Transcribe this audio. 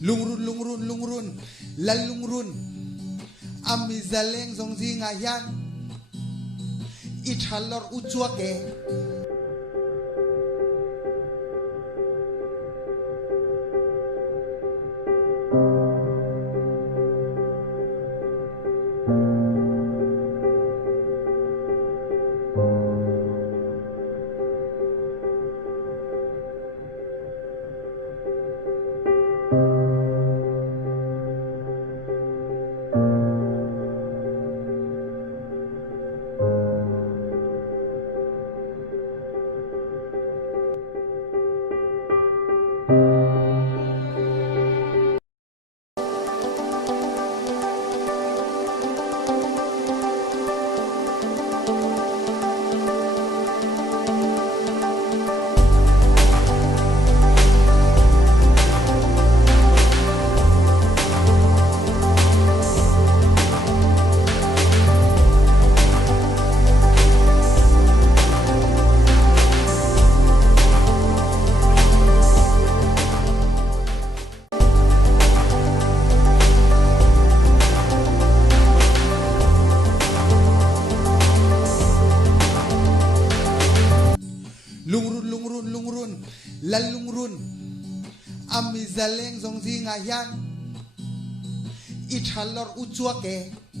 lungrun lungrun lungrun lalungrun amizaleng zongzi ngayan ithalor ucuake lungrun lungrun lungrun lalungrun amizaleng zongzi ngayan ithalor ucuake